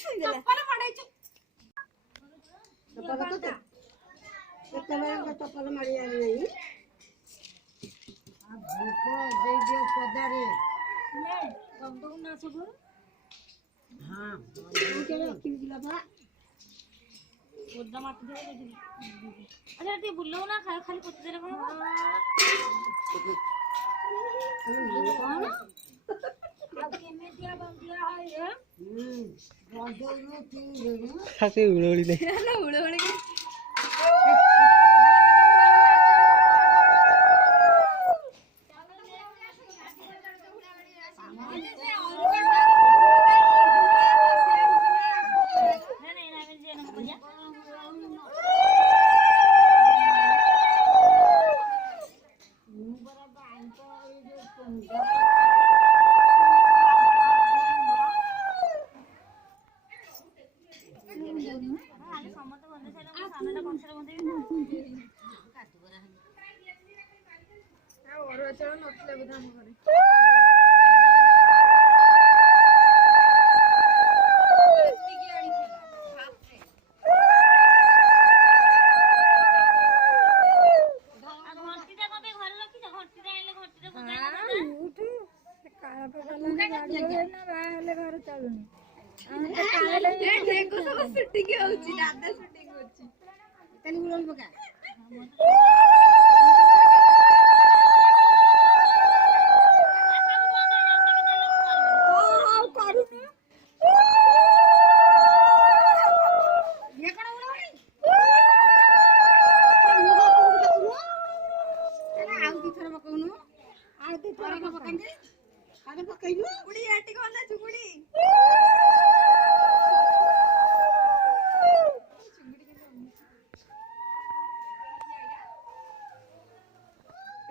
छुई देला चप्पल पड़ाई କେତେବେଳେ ଚପଲ ମାରିବାର ନାହିଁ ଭୋକ ଦେଇଦିଅ ପଦାରେ ना सब ହଁ ରଖିବି ବାପା ओदा माटी दे अच्छा टी बुल्लो ना खाली पोत दे कौन କଣ केमे दिया बंदिया है ରଜରେ ପିଇଦେବି ଖାସି ଉଳଉଳି ଦେ ना उड़े उड़े के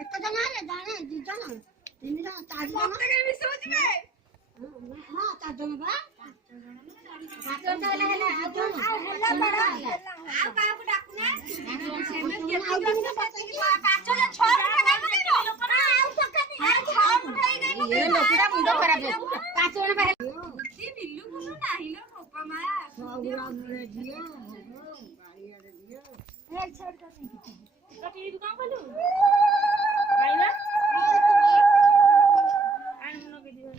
ଏତେ ଜଣ ଆରେ ଜାଣେ 2 ଜଣ 3 ଜଣ 4 ଜଣ मत के मिस हो जिवे ହଁ 4 ଜଣ ବା 5 ଜଣ ହେଲା ଆଉ ଜଣ ହେଲା ବଡ ଆଉ काहू डाकू ना सेमे के 5 6 टका पकेइलो लोक ना आउ पकानी आ 6 उठाई गई ଏ ଲୋକଟା ମୁଣ୍ଡ ଖରାପ 5 ଜଣ ବା ती बिल्लू कुनु नाही लो पप्पा मा ସବୁରା ମିଳେ ଦିଅ ବାଡ଼ିଆରେ ଦିଅ ए छोड़ कर तो टीवी दुकान खोलू आइबा आन नो के दियो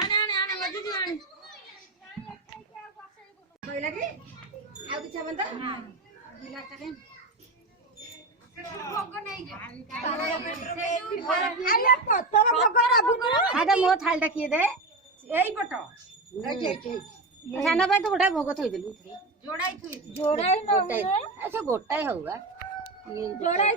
आने आने आने मजू जी आने କହିଲା କି ଆଉ କିଛି ହବନି ତ ପିଲାଟାରେ भोग नहीं जा ଆରେ ପତର ଭୋଗ ରାବୁନି ଆରେ ମୋ ଥାଳିଟା କିଏ ଦେ एई पट ସାନ ପାଇଁ ତ ଗୋଟାଏ ଭୋଗ ଥୋଇଦେଲୁ जोड़ाई थुई ଗୋଟାଏ ସେ ଗୋଟାଏ ହଉ ବା जोड़ाई